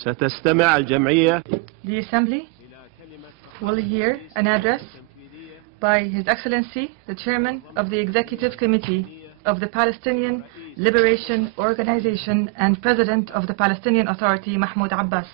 ستستمع الجمعية. The Assembly will hear an address by His Excellency, the Chairman of the Executive Committee of the Palestinian Liberation Organization and President of the Palestinian Authority, Mahmoud Abbas.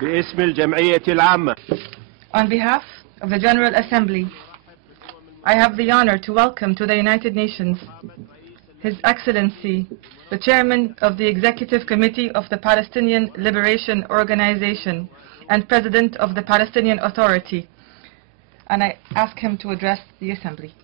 باسم الجمعية العامة. On behalf of the General Assembly, I have the honor to welcome to the United Nations His Excellency, the Chairman of the Executive Committee of the Palestinian Liberation Organization and President of the Palestinian Authority, and I ask him to address the Assembly.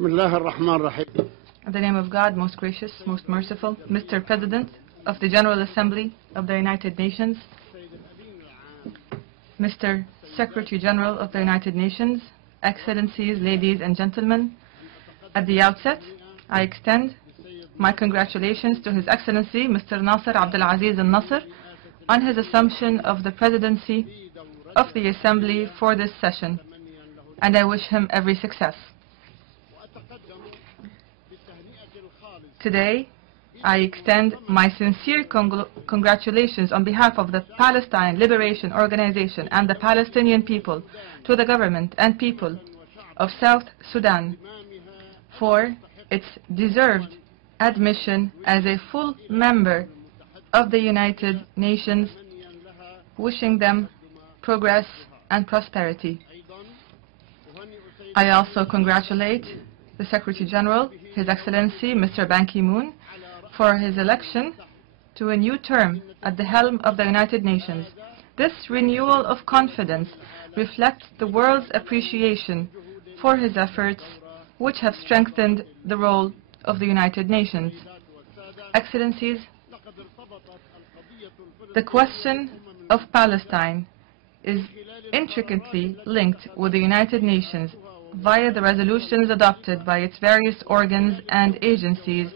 In the name of God, most gracious, most merciful, Mr. President of the General Assembly of the United Nations, Mr. Secretary General of the United Nations, Excellencies, ladies and gentlemen, at the outset, I extend my congratulations to His Excellency Mr. Nasser Abdulaziz al-Nasser on his assumption of the presidency of the Assembly for this session, and I wish him every success. Today, I extend my sincere congratulations on behalf of the Palestine Liberation Organization and the Palestinian people to the government and people of South Sudan for its deserved admission as a full member of the United Nations, wishing them progress and prosperity. I also congratulate the Secretary General, His Excellency Mr. Ban Ki-moon, for his election to a new term at the helm of the United Nations. This renewal of confidence reflects the world's appreciation for his efforts, which have strengthened the role of the United Nations. Excellencies, the question of Palestine is intricately linked with the United Nations via the resolutions adopted by its various organs and agencies,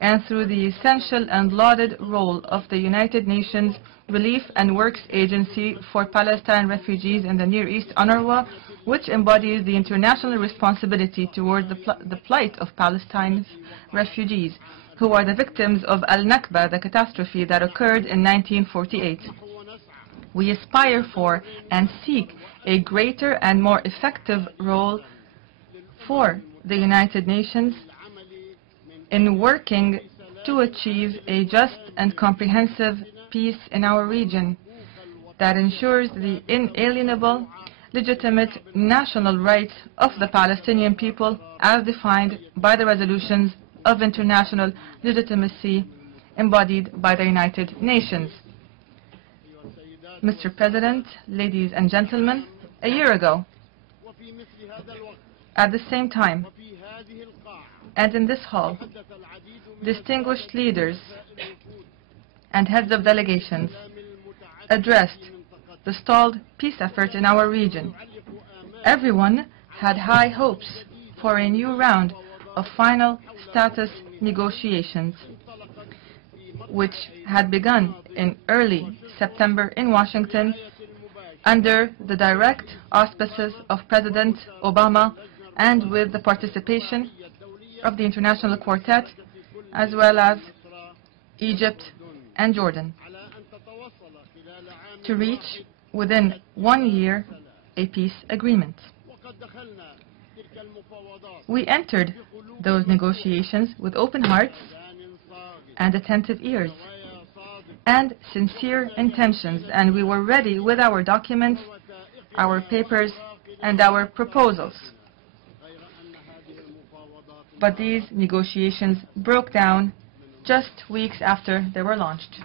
and through the essential and lauded role of the United Nations Relief and Works Agency for Palestine Refugees in the Near East, UNRWA, which embodies the international responsibility towards the plight of Palestine's refugees, who are the victims of Al-Nakba, the catastrophe that occurred in 1948. We aspire for and seek a greater and more effective role for the United Nations in working to achieve a just and comprehensive peace in our region that ensures the inalienable, legitimate national rights of the Palestinian people as defined by the resolutions of international legitimacy embodied by the United Nations. Mr. President, ladies and gentlemen, a year ago, at the same time, and in this hall, distinguished leaders and heads of delegations addressed the stalled peace effort in our region. Everyone had high hopes for a new round of final status negotiations. which had begun in early September in Washington under the direct auspices of President Obama and with the participation of the International Quartet as well as Egypt and Jordan, to reach within 1 year a peace agreement. We entered those negotiations with open hearts and attentive ears and sincere intentions, and we were ready with our documents, our papers, and our proposals. But these negotiations broke down just weeks after they were launched.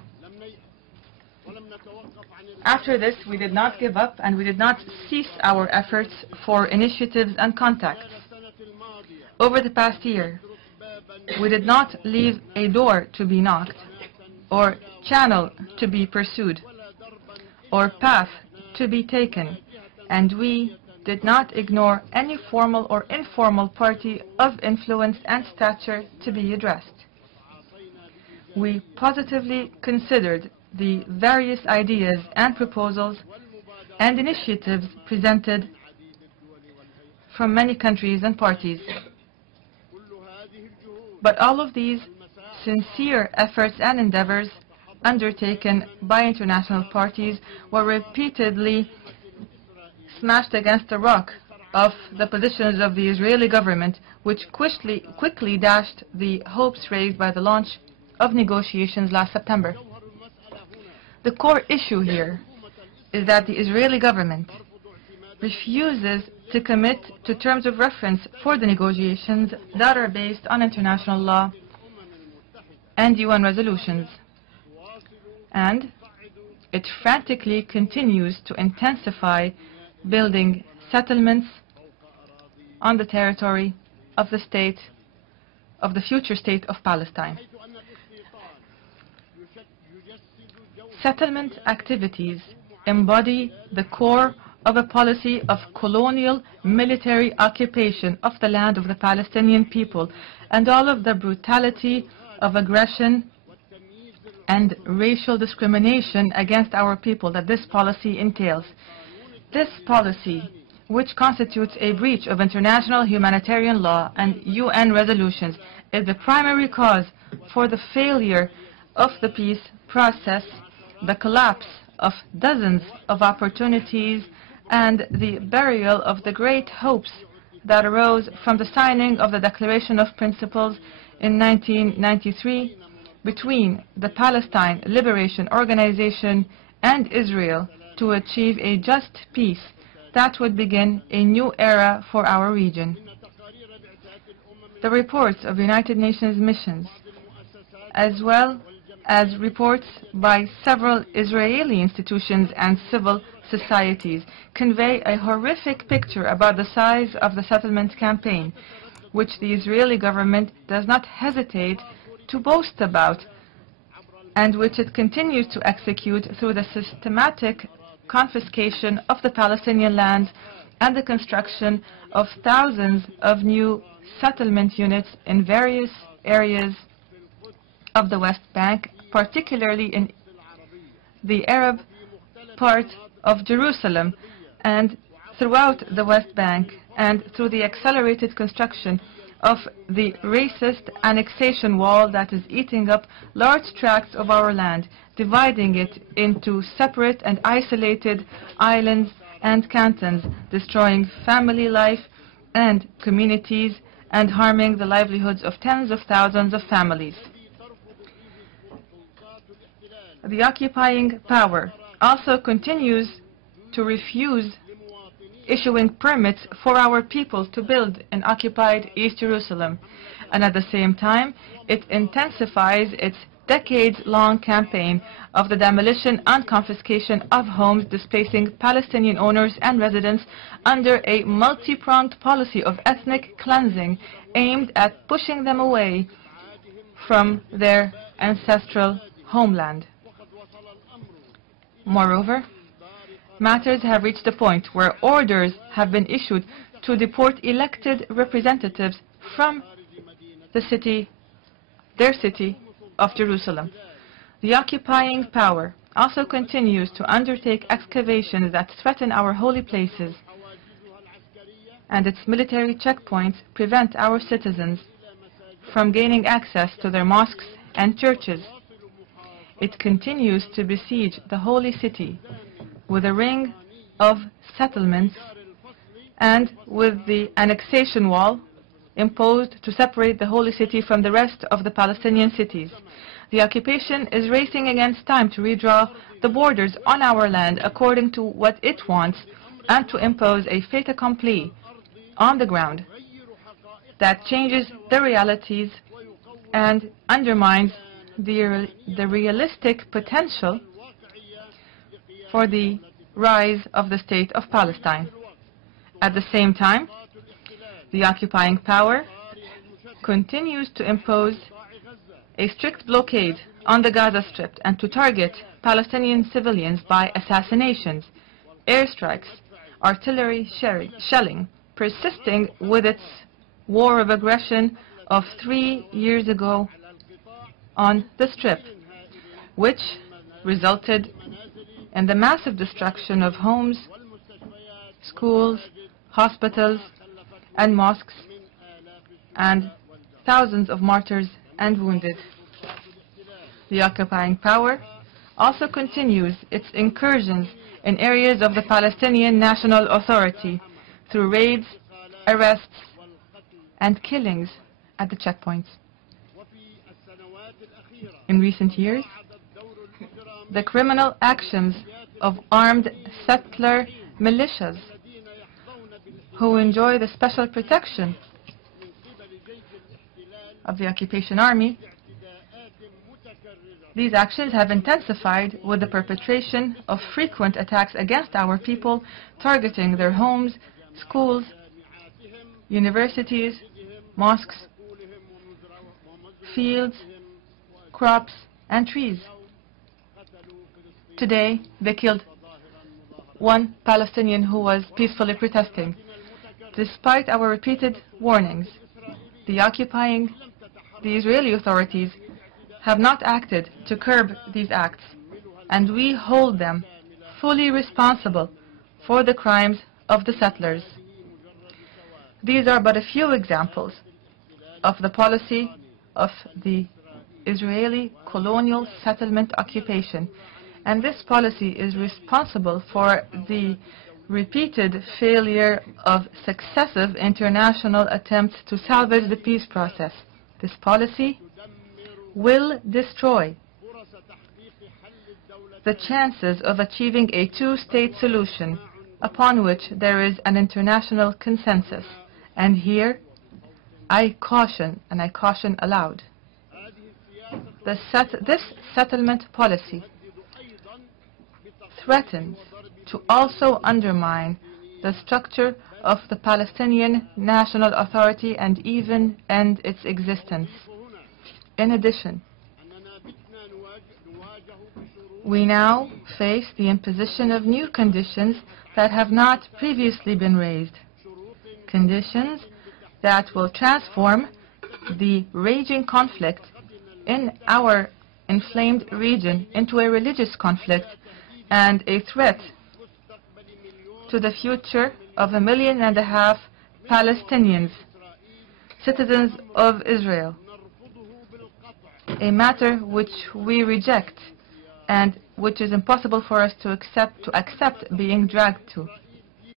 After this, we did not give up and we did not cease our efforts for initiatives and contacts. Over the past year, we did not leave a door to be knocked, or channel to be pursued, or path to be taken, and we did not ignore any formal or informal party of influence and stature to be addressed. We positively considered the various ideas and proposals and initiatives presented from many countries and parties. But all of these sincere efforts and endeavors undertaken by international parties were repeatedly smashed against the rock of the positions of the Israeli government, which quickly dashed the hopes raised by the launch of negotiations last September. The core issue here is that the Israeli government refuses to commit to terms of reference for the negotiations that are based on international law and UN resolutions. And it frantically continues to intensify building settlements on the territory of the future state of Palestine. Settlement activities embody the core of a policy of colonial military occupation of the land of the Palestinian people and all of the brutality of aggression and racial discrimination against our people that this policy entails. This policy, which constitutes a breach of international humanitarian law and UN resolutions, is the primary cause for the failure of the peace process, the collapse of dozens of opportunities, and the burial of the great hopes that arose from the signing of the Declaration of Principles in 1993 between the Palestine Liberation Organization and Israel to achieve a just peace that would begin a new era for our region. The reports of United Nations missions, as well as reports by several Israeli institutions and civil societies, convey a horrific picture about the size of the settlement campaign, which the Israeli government does not hesitate to boast about, and which it continues to execute through the systematic confiscation of the Palestinian lands and the construction of thousands of new settlement units in various areas of the West Bank, particularly in the Arab part of Jerusalem and throughout the West Bank, and through the accelerated construction of the racist annexation wall that is eating up large tracts of our land, dividing it into separate and isolated islands and cantons, destroying family life and communities and harming the livelihoods of tens of thousands of families. The occupying power also continues to refuse issuing permits for our people to build in occupied East Jerusalem, and at the same time it intensifies its decades-long campaign of the demolition and confiscation of homes, displacing Palestinian owners and residents under a multi-pronged policy of ethnic cleansing aimed at pushing them away from their ancestral homeland. Moreover, matters have reached a point where orders have been issued to deport elected representatives from their city of Jerusalem. The occupying power also continues to undertake excavations that threaten our holy places, and its military checkpoints prevent our citizens from gaining access to their mosques and churches. It continues to besiege the holy city with a ring of settlements and with the annexation wall imposed to separate the holy city from the rest of the Palestinian cities. The occupation is racing against time to redraw the borders on our land according to what it wants and to impose a fait accompli on the ground that changes the realities and undermines the realistic potential for the rise of the State of Palestine. At the same time, the occupying power continues to impose a strict blockade on the Gaza Strip and to target Palestinian civilians by assassinations, airstrikes, artillery shelling, persisting with its war of aggression of 3 years ago on the Strip, which resulted in the massive destruction of homes, schools, hospitals, and mosques, and thousands of martyrs and wounded. The occupying power also continues its incursions in areas of the Palestinian National Authority through raids, arrests, and killings at the checkpoints. In recent years, the criminal actions of armed settler militias who enjoy the special protection of the occupation army, these actions have intensified with the perpetration of frequent attacks against our people, targeting their homes, schools, universities, mosques, fields, crops, and trees. Today, they killed one Palestinian who was peacefully protesting. Despite our repeated warnings, the Israeli authorities have not acted to curb these acts, and we hold them fully responsible for the crimes of the settlers. These are but a few examples of the policy of the Israeli colonial settlement occupation, and this policy is responsible for the repeated failure of successive international attempts to salvage the peace process. This policy will destroy the chances of achieving a two-state solution upon which there is an international consensus. And here, I caution, and I caution aloud, this settlement policy threatens to also undermine the structure of the Palestinian National Authority and even end its existence. In addition, we now face the imposition of new conditions that have not previously been raised. Conditions that will transform the raging conflict in our inflamed region into a religious conflict and a threat to the future of 1.5 million Palestinians, citizens of Israel, a matter which we reject and which is impossible for us to accept being dragged to.